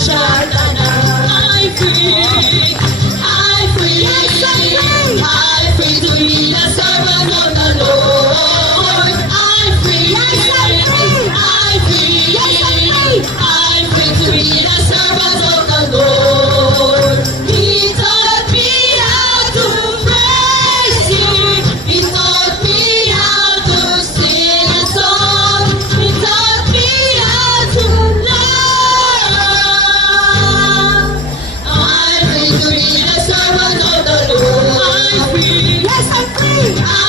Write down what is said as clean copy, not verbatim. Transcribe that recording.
I'm free, I'm free, I'm free to be the servant of the Lord. I'm free, I'm free, I'm free to be the servant of the Lord. He taught me how to praise Him. He taught me how to sing a song. He taught me how to love. I'm free to be the servant of the Lord. I'm free. Yes, I'm free.